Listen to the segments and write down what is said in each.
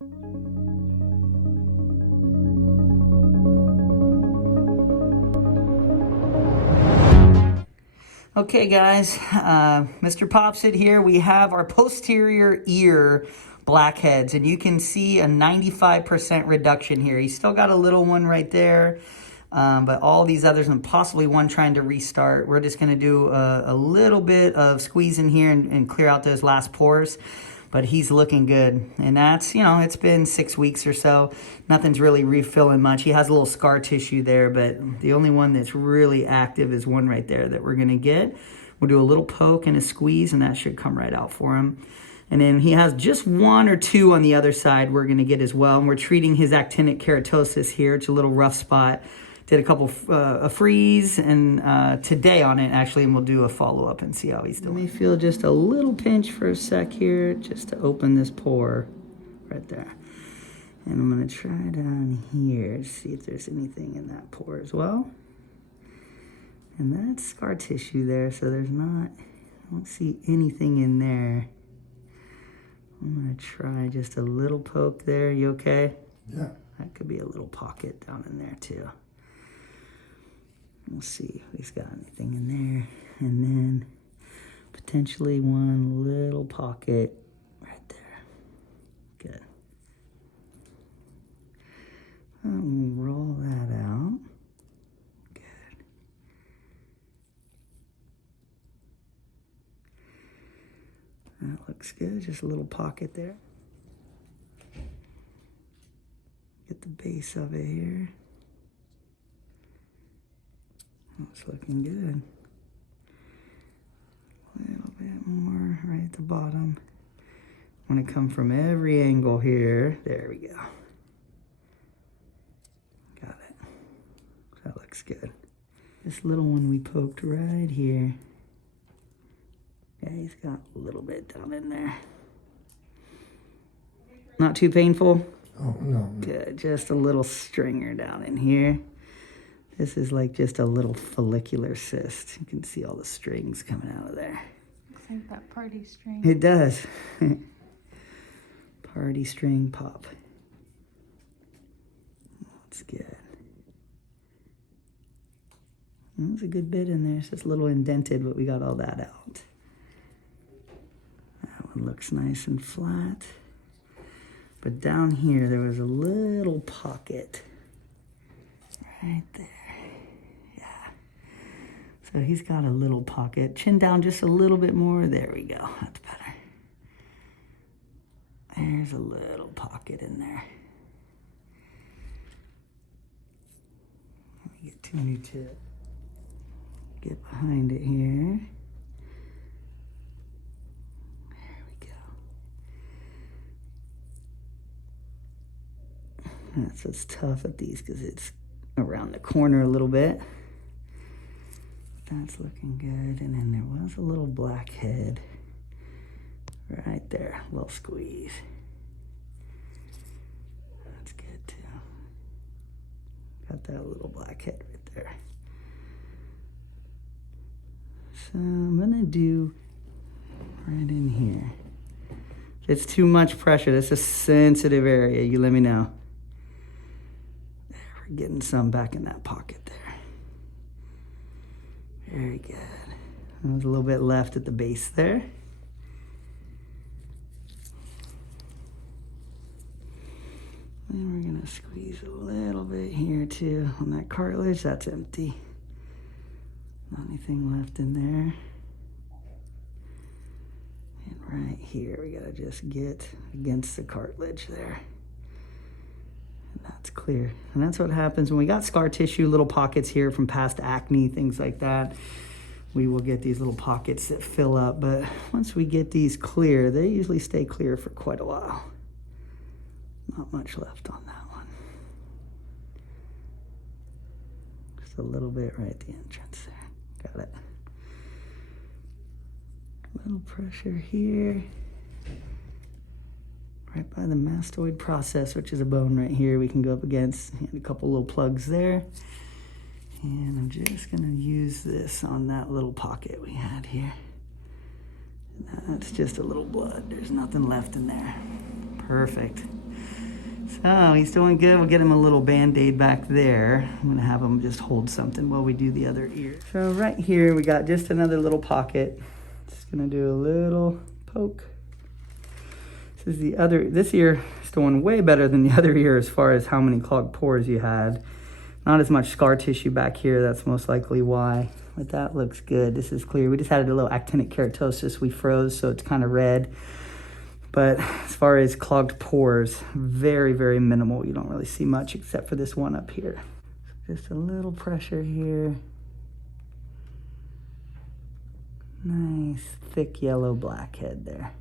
Okay guys, MrPopZit here. We have our posterior ear blackheads, and you can see a 95% reduction here. He's still got a little one right there, but all these others, and possibly one trying to restart. We're just going to do a little bit of squeezing here and clear out those last pores. But he's looking good. And that's, you know, it's been 6 weeks or so. Nothing's really refilling much. He has a little scar tissue there, but the only one that's really active is one right there that we're gonna get. We'll do a little poke and a squeeze, and that should come right out for him. And then he has just 1 or 2 on the other side we're gonna get as well. And we're treating his actinic keratosis here. It's a little rough spot. Did a couple a freeze and today on it actually, and we'll do a follow-up and see how he's doing. Let me feel just a little pinch for a sec here, just to open this pore right there. And I'm gonna try down here to see if there's anything in that pore as well. And that's scar tissue there, so there's not, I don't see anything in there. I'm gonna try just a little poke there. You okay? Yeah. That could be a little pocket down in there too. We'll see if he's got anything in there. And then potentially one little pocket right there. Good. We'll roll that out. Good. That looks good. Just a little pocket there. Get the base of it here. It's looking good. A little bit more right at the bottom. I want to come from every angle here. There we go. Got it. That looks good. This little one we poked right here. Yeah, he's got a little bit down in there. Not too painful? Oh, no. Good. Just a little stringer down in here. This is like just a little follicular cyst. You can see all the strings coming out of there. Looks like that party string. It does. Party string pop. That's good. There's a good bit in there. It's just a little indented, but we got all that out. That one looks nice and flat. But down here, there was a little pocket right there. So he's got a little pocket. Chin down just a little bit more. There we go. That's better. There's a little pocket in there. Let me get to you to get behind it here. There we go. That's what's tough at these because it's around the corner a little bit. That's looking good. And then there was a little blackhead right there. A little squeeze. That's good too. Got that little blackhead right there. So I'm gonna do right in here. If it's too much pressure, that's a sensitive area, you let me know. There, we're getting some back in that pocket there. Very good. There's a little bit left at the base there. And we're gonna squeeze a little bit here too on that cartilage. That's empty. Not anything left in there. And right here, we gotta just get against the cartilage there. And that's clear. And that's what happens when we got scar tissue, little pockets here from past acne, things like that. We will get these little pockets that fill up, but once we get these clear, they usually stay clear for quite a while. Not much left on that one. Just a little bit right at the entrance there. Got it. A little pressure here. Right by the mastoid process, which is a bone right here we can go up against. And a couple little plugs there. And I'm just gonna use this on that little pocket we had here. And that's just a little blood. There's nothing left in there. Perfect. So he's doing good. We'll get him a little Band-Aid back there. I'm gonna have him just hold something while we do the other ear. So right here, we got just another little pocket. Just gonna do a little poke. This ear is doing way better than the other ear as far as how many clogged pores you had. Not as much scar tissue back here. That's most likely why. But that looks good. This is clear. We just had a little actinic keratosis. We froze, so it's kind of red. But as far as clogged pores, very, very minimal. You don't really see much except for this one up here. Just a little pressure here. Nice, thick yellow blackhead there.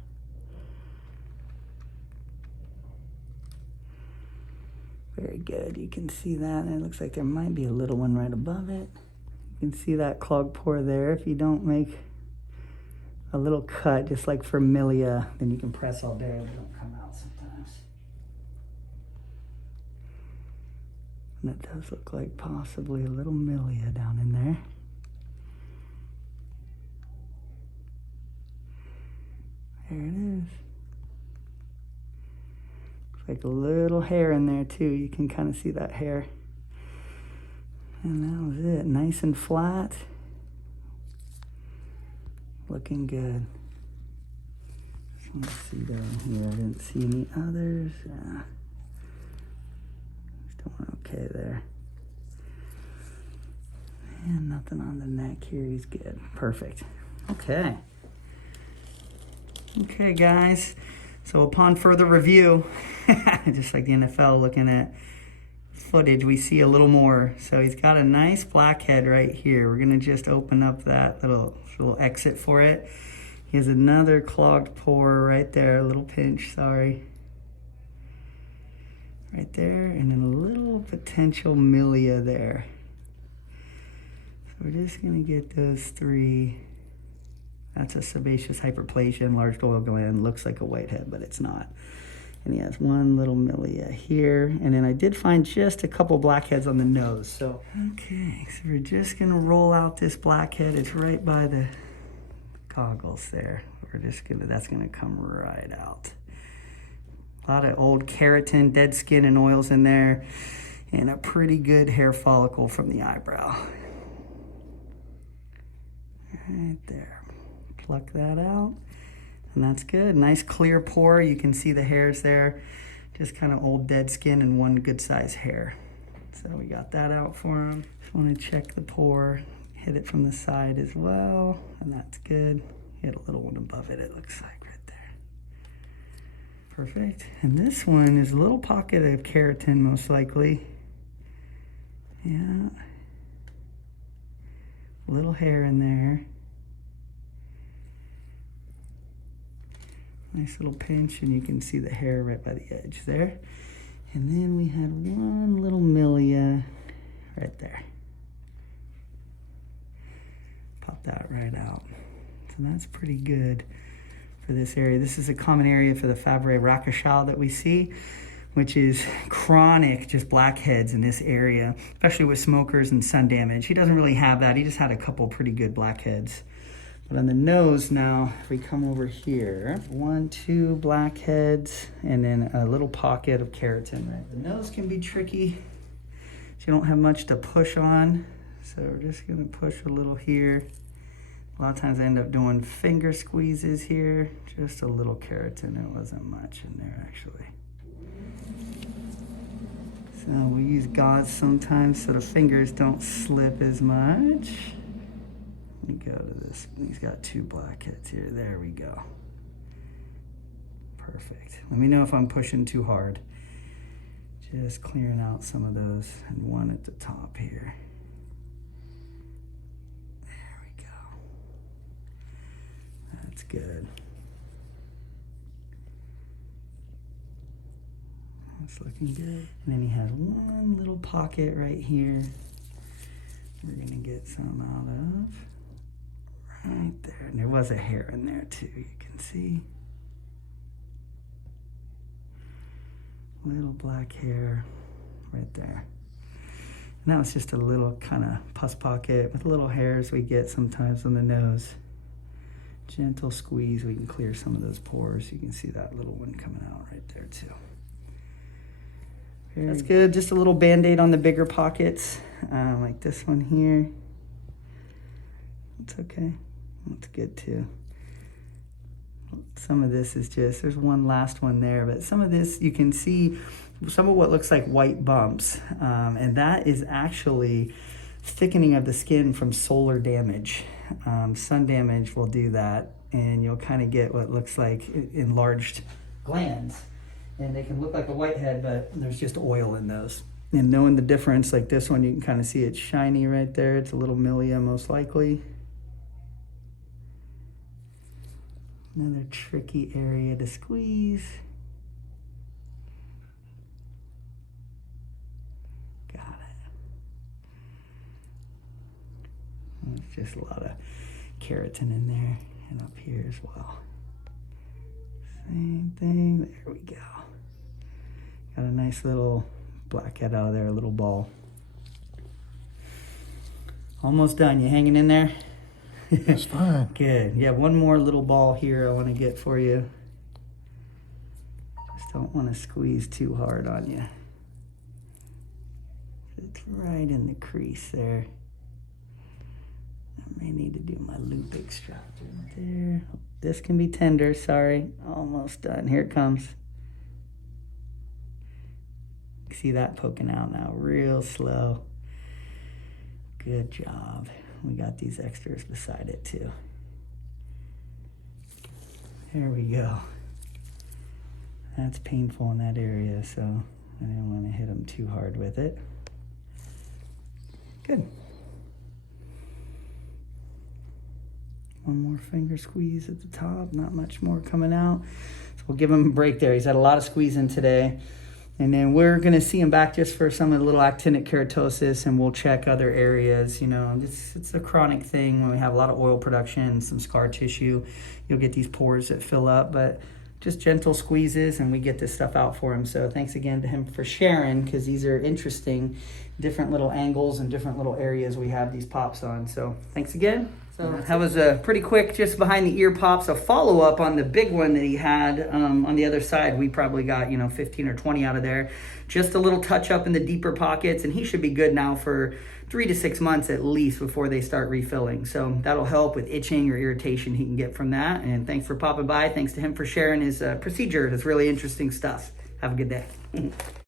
Very good. You can see that, and it looks like there might be a little one right above it. You can see that clogged pore there. If you don't make a little cut, just like for milia, then you can press all day and they don't come out sometimes. And that does look like possibly a little milia down in there. There it is. Looks like a little hair in there too. You can kind of see that hair. And that was it. Nice and flat. Looking good. Just want to see down here. I didn't see any others. He's doing okay there. And nothing on the neck here. He's good. Perfect. Okay. Okay, guys. So upon further review, just like the NFL looking at footage, we see a little more. So he's got a nice blackhead right here. We're gonna just open up that little exit for it. He has another clogged pore right there, a little pinch, sorry. Right there, and then a little potential milia there. So we're just gonna get those three. That's a sebaceous hyperplasia, enlarged oil gland. Looks like a whitehead, but it's not. And he has one little milia here. And then I did find just a couple blackheads on the nose. So, okay, so we're just gonna roll out this blackhead. It's right by the goggles there. That's gonna come right out. A lot of old keratin, dead skin and oils in there, and a pretty good hair follicle from the eyebrow. Right there. Pluck that out, and that's good. Nice clear pore. You can see the hairs there. Just kind of old dead skin and one good size hair. So we got that out for him. Just want to check the pore. Hit it from the side as well, and that's good. Hit a little one above it, it looks like right there. Perfect. And this one is a little pocket of keratin, most likely. Yeah. A little hair in there. Nice little pinch, and you can see the hair right by the edge there. And then we had one little milia right there. Pop that right out. So that's pretty good for this area. This is a common area for the Fabry Rakashal that we see, which is chronic just blackheads in this area, especially with smokers and sun damage. He doesn't really have that. He just had a couple pretty good blackheads. But on the nose now, if we come over here, 1, 2 blackheads, and then a little pocket of keratin, right? The nose can be tricky. You don't have much to push on. So we're just gonna push a little here. A lot of times I end up doing finger squeezes here. Just a little keratin, it wasn't much in there actually. So we use gauze sometimes so the fingers don't slip as much. Let me go to this. He's got 2 blackheads here. There we go. Perfect. Let me know if I'm pushing too hard. Just clearing out some of those, and one at the top here. There we go. That's good. That's looking good. And then he has one little pocket right here. We're gonna get some out of. Right there, and there was a hair in there too, you can see. Little black hair right there. And that was just a little kind of pus pocket with little hairs we get sometimes on the nose. Gentle squeeze, we can clear some of those pores. You can see that little one coming out right there too. That's good. Just a little Band-Aid on the bigger pockets, like this one here. It's okay. That's good too. Some of this is just, there's one last one there, but some of this you can see some of what looks like white bumps, and that is actually thickening of the skin from solar damage. Sun damage will do that, and you'll kind of get what looks like enlarged glands. And they can look like a whitehead, but there's just oil in those. And knowing the difference, like this one, you can kind of see it's shiny right there. It's a little milia most likely. Another tricky area to squeeze. Got it. There's just a lot of keratin in there and up here as well. Same thing, there we go. Got a nice little blackhead out of there, a little ball. Almost done, you hanging in there? That's fine. Good, yeah, one more little ball here I wanna get for you. Just don't wanna squeeze too hard on you. It's right in the crease there. I may need to do my loop extractor there. This can be tender, sorry. Almost done, here it comes. See that poking out now, real slow. Good job. We got these extras beside it too. There we go. That's painful in that area, so I didn't want to hit them too hard with it. Good. One more finger squeeze at the top, not much more coming out. So we'll give him a break there. He's had a lot of squeezing today. And then we're gonna see him back just for some of the little actinic keratosis, and we'll check other areas. You know, it's a chronic thing when we have a lot of oil production, some scar tissue. You'll get these pores that fill up, but just gentle squeezes and we get this stuff out for him. So thanks again to him for sharing, because these are interesting, different little angles and different little areas we have these pops on. So thanks again. So that was a pretty quick, just behind the ear pops, a follow-up on the big one that he had on the other side. We probably got, 15 or 20 out of there. Just a little touch up in the deeper pockets, and he should be good now for 3 to 6 months at least before they start refilling. So that'll help with itching or irritation he can get from that. And thanks for popping by. Thanks to him for sharing his procedure. It's really interesting stuff. Have a good day.